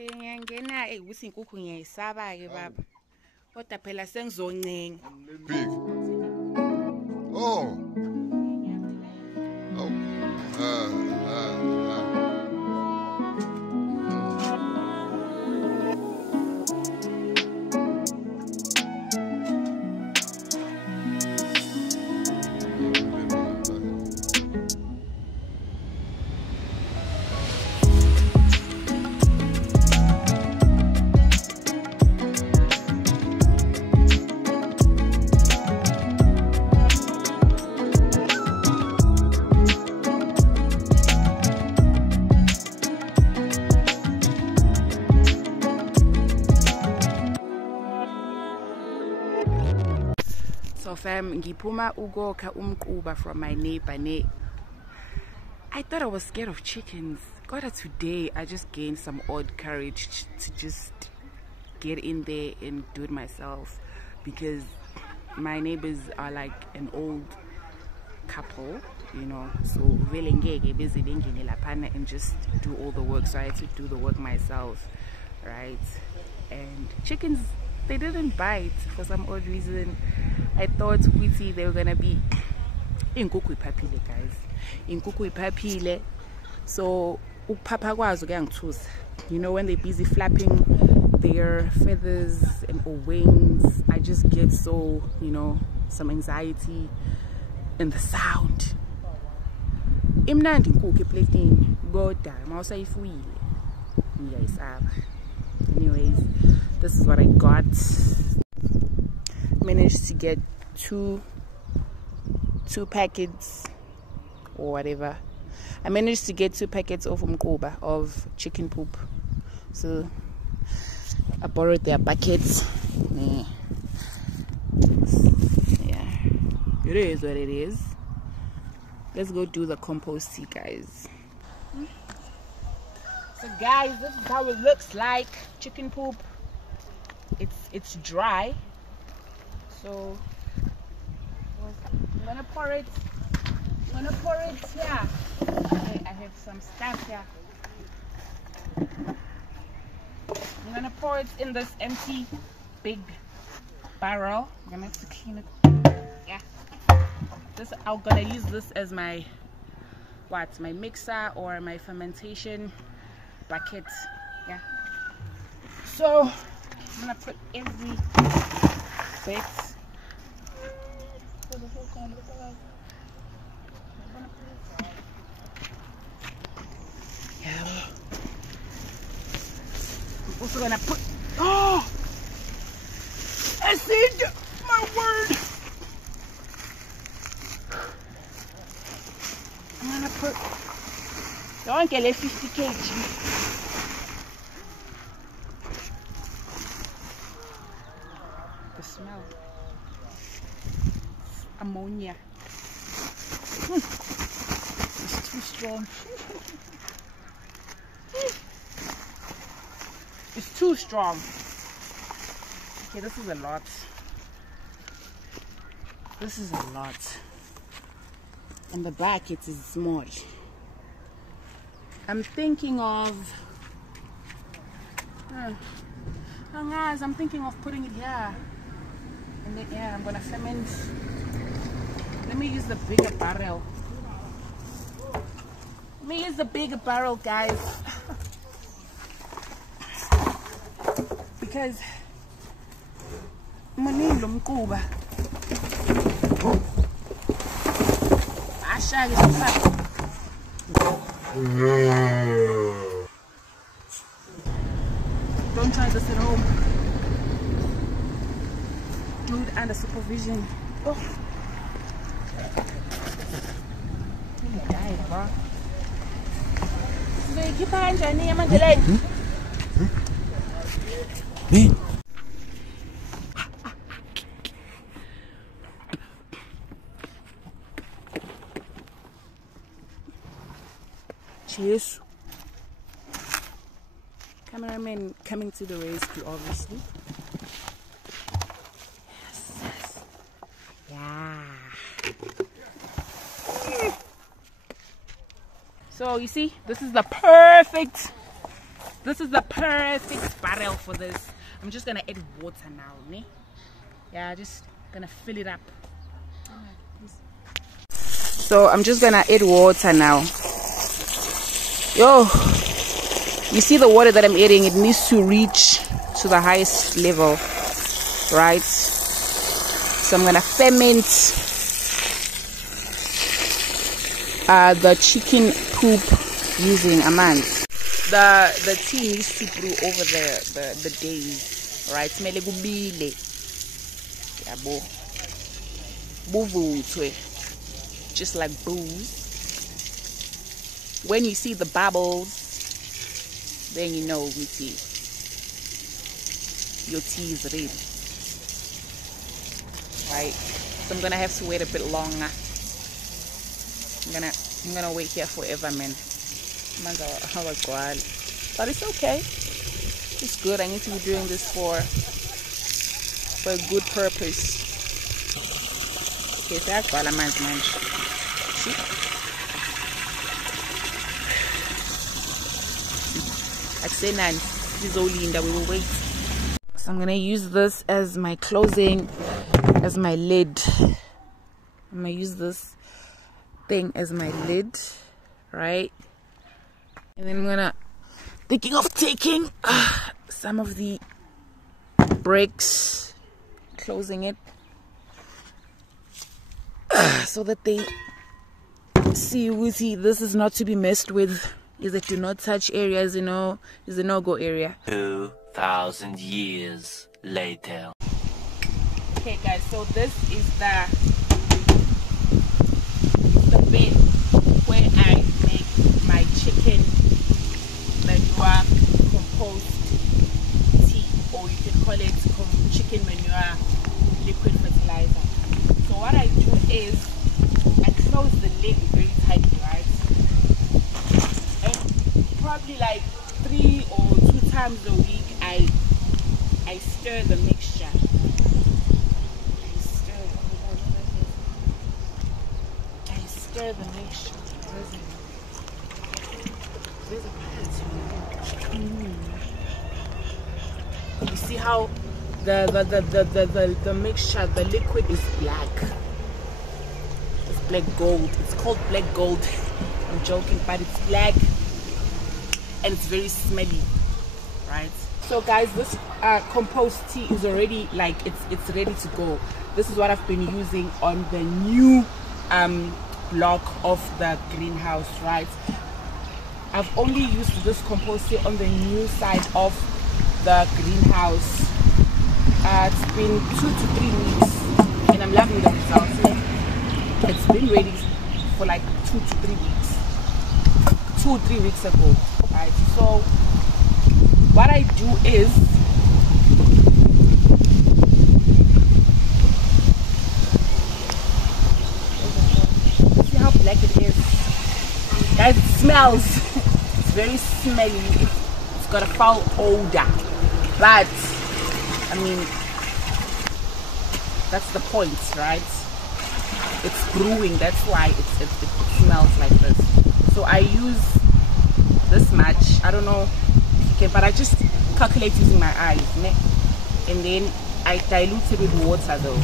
Okay, ngiyangena ukuthi inkukhu ngiyayisaba ke baba. Kodwa phela sengizoncenga. Big. Oh. So fam, ngipuma ukokha umquba from my neighbor ne. I thought I was scared of chickens. God, today I just gained some odd courage to just get in there and do it myself, because my neighbors are like an old couple, you know, so really busy and just do all the work. So I had to do the work myself, right? And chickens, they didn't bite for some odd reason. I thought they were gonna be inkukhu iphapile, guys. Inkukhu iphapile. So upapa kwazo kuyangithusa. You know, when they're busy flapping their feathers and or wings, I just get so, you know, some anxiety in the sound. Imnandi inkukhu eplatini kodwa mawusayifuyile ngiyayisaba. Anyways, this is what I got. Managed to get two packets or whatever. I managed to get 2 packets of umquba, of chicken poop. So I borrowed their buckets. Yeah, it is what it is. Let's go do the compost tea, guys. So guys, this is how it looks like. Chicken poop. It's dry. So I'm gonna pour it here. Okay, I have some stuff here. I'm gonna pour it in this empty big barrel. I'm gonna have to clean it. Yeah. I'm gonna use this as my my mixer or my fermentation bucket. Yeah. So I'm gonna put every bit. Yeah. I'm also gonna put acid. My word. I'm gonna put. Don't get 50 kg. The smell. Ammonia. It's too strong. It's too strong. Okay, this is a lot. This is a lot. And the back, it is small. I'm thinking of guys, I'm thinking of putting it here. And then yeah, I'm gonna ferment. Let me use the bigger barrel. Let me use the bigger barrel, guys. Because maningi lo mquba. Ashaya isipha. Don't try this at home. Do it under supervision. Oh. You died, bro. So you keep on Johnny, I'm going me. Cheers. Cameraman coming to the rescue, obviously. Yes. Yeah. So you see, this is the perfect This is the perfect barrel for this. I'm just gonna add water now, ne? Yeah, just gonna fill it up. So I'm just gonna add water now. Yo, you see the water that I'm adding, it needs to reach to the highest level, right? So I'm gonna ferment the chicken poop using amanzi. The tea needs to brew over the days, right? Mele kubile. Yabo. Buvuthwe. Just like booze. When you see the bubbles, then you know your tea is ready. Right? So I'm gonna have to wait a bit longer. I'm gonna wait here forever, man. But it's okay. It's good. I need to be doing this for a good purpose. Okay, so that's all I'm going. See? I say none. This is only in that we will wait. So I'm gonna use this as my closing, as my lid. I'm gonna use this thing as my lid, right? And then I'm gonna thinking of taking some of the bricks, closing it so that they see this is not to be messed with. Is it do not touch areas, you know, is a no-go area. 2,000 years later. Okay guys, so this is the bed where I make my chicken manure compost tea, or you can call it chicken manure liquid fertilizer. So what I do is I close the lid very tightly, right? And probably like 3 or 2 times a week I stir the mixture. I stir the mixture. You see how the mixture, the liquid is black. It's black gold. It's called black gold. I'm joking, but it's black and it's very smelly, right? So guys, this compost tea is already like it's ready to go. This is what I've been using on the new block of the greenhouse, right? I've only used this compost tea on the new side of the greenhouse. It's been 2 to 3 weeks and I'm loving the results. It's been ready for like 2 to 3 weeks. 2 or 3 weeks ago, right? So what I do is see how black it is, guys. It smells. It's very smelly. It's got a foul odor, but I mean that's the point, right? It's brewing, that's why it smells like this. So I use this much. I don't know if you can, but I just calculate using my eyes, and then I dilute it with water though.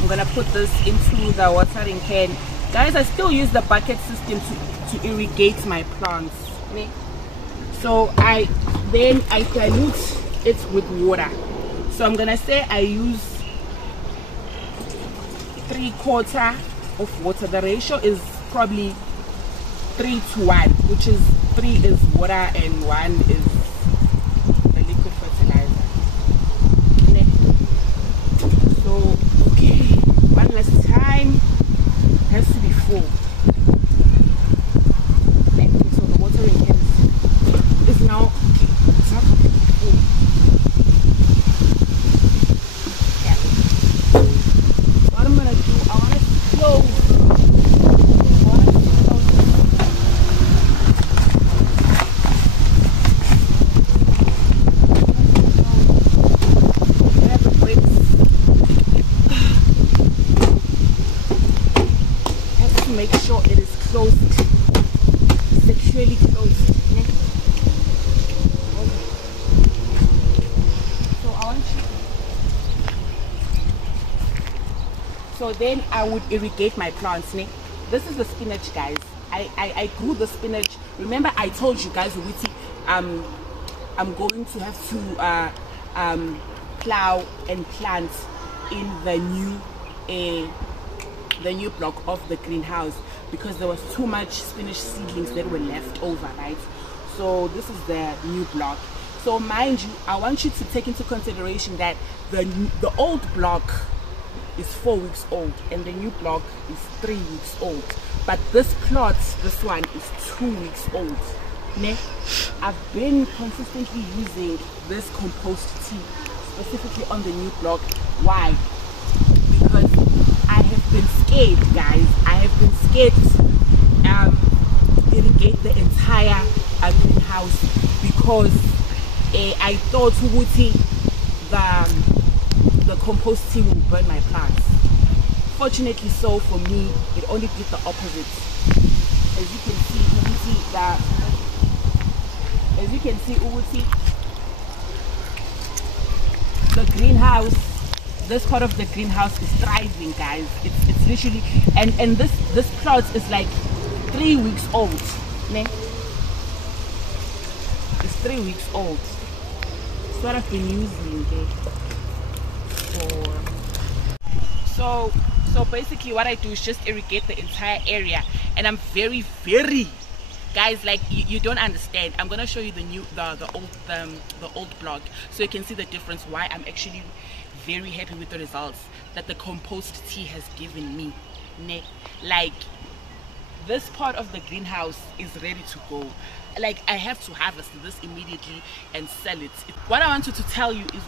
I'm gonna put this into the watering can. Guys, I still use the bucket system to irrigate my plants. So I dilute it with water. So I'm gonna say I use 3/4 of water. The ratio is probably 3 to 1, which is 3 is water and 1 is the liquid fertilizer. So okay, one last time. It has to be full. So the watering can is now full. Yeah. What I'm gonna do, I want to close. Make So then I would irrigate my plants. This is the spinach, guys. I grew the spinach. Remember I told you guys, I'm going to have to plow and plant in the new block of the greenhouse because there was too much spinach seedlings that were left over, right? So this is the new block. So mind you, I want you to take into consideration that the old block is 4 weeks old and the new block is 3 weeks old, but this plot, this one, is 2 weeks old. I've been consistently using this compost tea specifically on the new block. Why? Because I have been scared, guys. I have been scared to irrigate the entire greenhouse because I thought the compost tea will burn my plants. Fortunately so for me, it only did the opposite. As you can see, the greenhouse, this part of the greenhouse is thriving, guys. It's literally, and this plot is like 3 weeks old. It's 3 weeks old. It's what I've been using for. So basically what I do is just irrigate the entire area, and I'm very guys, like you don't understand. I'm gonna show you the old block so you can see the difference, why I'm actually very happy with the results that the compost tea has given me. Like this part of the greenhouse is ready to go. Like I have to harvest this immediately and sell it. What I wanted to tell you is,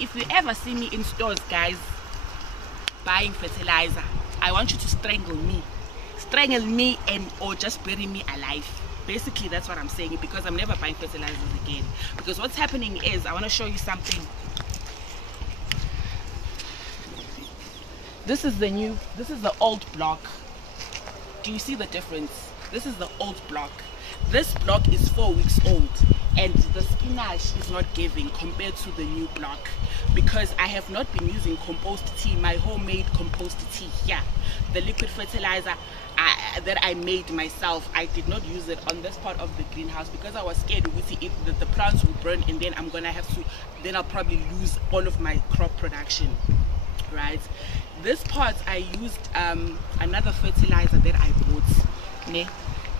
if you ever see me in stores, guys, buying fertilizer, I want you to strangle me and or just bury me alive. Basically that's what I'm saying, because I'm never buying fertilizers again. Because what's happening is, I want to show you something. This is the old block. Do you see the difference? This is the old block. This block is 4 weeks old, and the spinach is not giving compared to the new block, because I have not been using compost tea, my homemade compost tea here. The liquid fertilizer that I made myself, I did not use it on this part of the greenhouse because I was scared if the plants will burn, and then I'll probably lose all of my crop production, right? This part I used another fertilizer that I bought,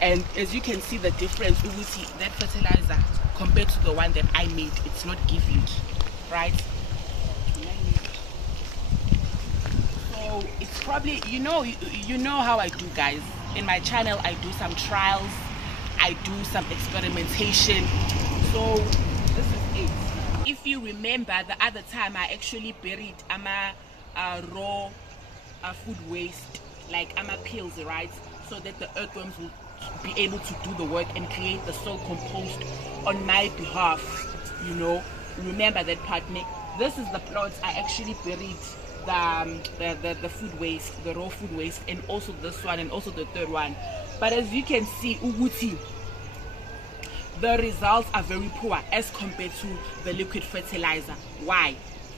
and as you can see the difference, that fertilizer compared to the one that I made, it's not giving, right? So it's probably, you know how I do, guys. In my channel I do some trials, I do some experimentation. So this is it. If you remember the other time, I actually buried raw food waste, like peels, right, so that the earthworms will be able to do the work and create the soil compost on my behalf. Remember that part. This is the plots I actually buried the food waste, the raw food waste, and also this one and also the third one. But as you can see, the results are very poor as compared to the liquid fertilizer. Why?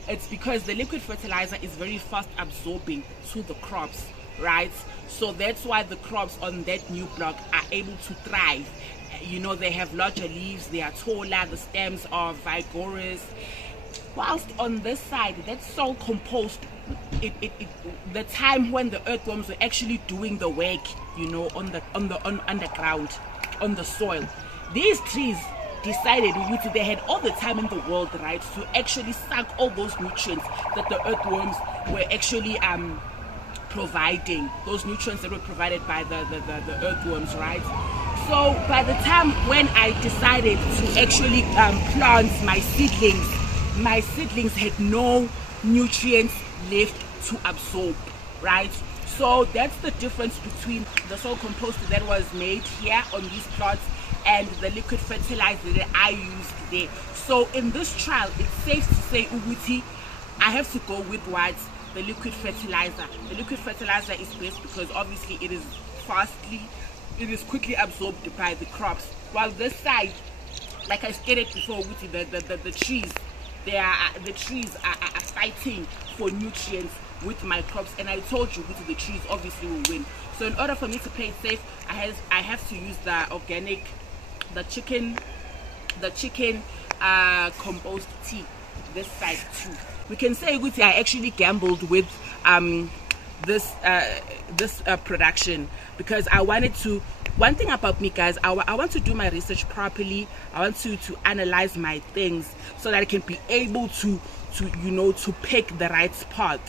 It's because the liquid fertilizer is very fast absorbing to the crops, right? So that's why the crops on that new block are able to thrive. They have larger leaves, they are taller, the stems are vigorous. Whilst on this side, that soil compost, the time when the earthworms were actually doing the work, on underground, on the soil, these trees decided they had all the time in the world, right, to actually suck all those nutrients that the earthworms were actually providing, those nutrients that were provided by the earthworms, right? So by the time when I decided to actually plant my seedlings had no nutrients left to absorb, right? So that's the difference between the soil compost that was made here on these plots and the liquid fertilizer that I used there. So in this trial, it's safe to say, I have to go with what? The liquid fertilizer. The liquid fertilizer is best because obviously it is quickly absorbed by the crops. While this side, like I stated before, the trees are fighting for nutrients with my crops, and I told you the trees obviously will win. So in order for me to play it safe, I have to use the organic, the chicken compost tea this side too. We can say I actually gambled with this production, because I wanted to. One thing about me, guys, I want to do my research properly. I want to analyze my things so that I can be able to pick the right spot,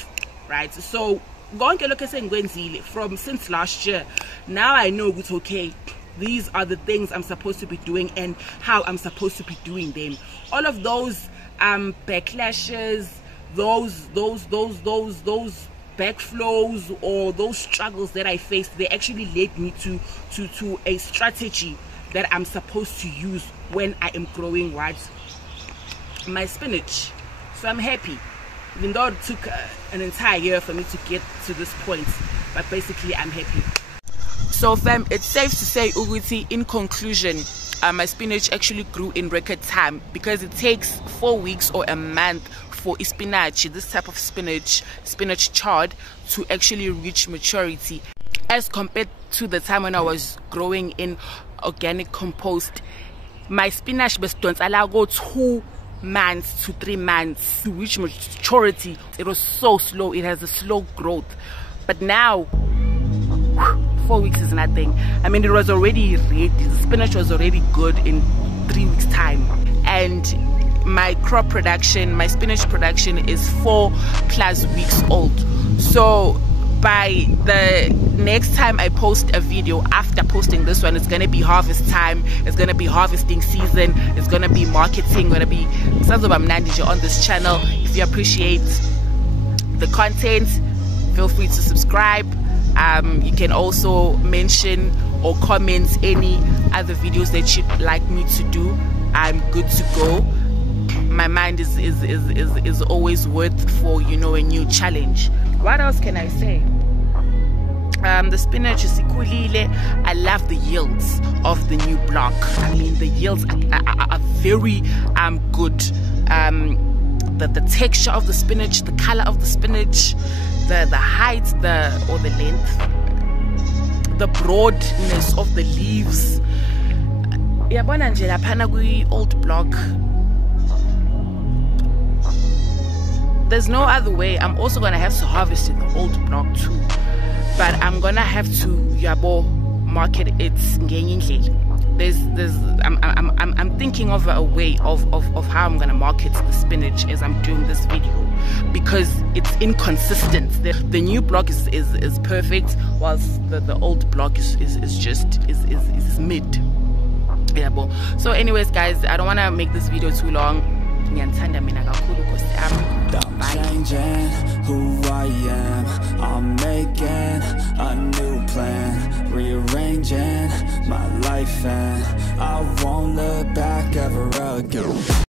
right? So from since last year, now I know it's okay. These are the things I'm supposed to be doing and how I'm supposed to be doing them. All of those backlashes, those backflows, or those struggles that I faced, they actually led me to a strategy that I'm supposed to use when I am growing my spinach. So I'm happy, even though it took an entire year for me to get to this point, but basically I'm happy. So fam, it's safe to say, Uguti, in conclusion, my spinach actually grew in record time, because it takes 4 weeks or a month for spinach, this type of spinach chard, to actually reach maturity, as compared to the time when I was growing in organic compost. My spinach don't allow go 2 months to 3 months to reach maturity. It was so slow, it has a slow growth. But now 4 weeks is nothing. I mean, it was already ready, the spinach was already good in 3 weeks time, and my crop production, my spinach production, is 4+ weeks old. So by the next time I post a video after posting this one, it's gonna be harvest time, it's gonna be harvesting season, it's gonna be marketing, gonna be on this channel. If you appreciate the content, feel free to subscribe. You can also mention or comment any other videos that you'd like me to do. I'm good to go. My mind is always worth for a new challenge. What else can I say? The spinach is ikulile. I love the yields of the new block. I mean, the yields are very good. The texture of the spinach, the color of the spinach, the height, or the length, the broadness of the leaves. Yabona nje laphana kwi old block, there's no other way. I'm also gonna have to harvest in the old block too, but I'm gonna have to market it ngenye indlela. I'm thinking of a way of how I'm gonna market the spinach as I'm doing this video, because it's inconsistent. The new block is perfect, whilst the old block is mid. Yeah, so anyways, guys, I don't want to make this video too long. I'm changing who I am. I'm making a new plan, rearranging my life, and I won't look back ever again.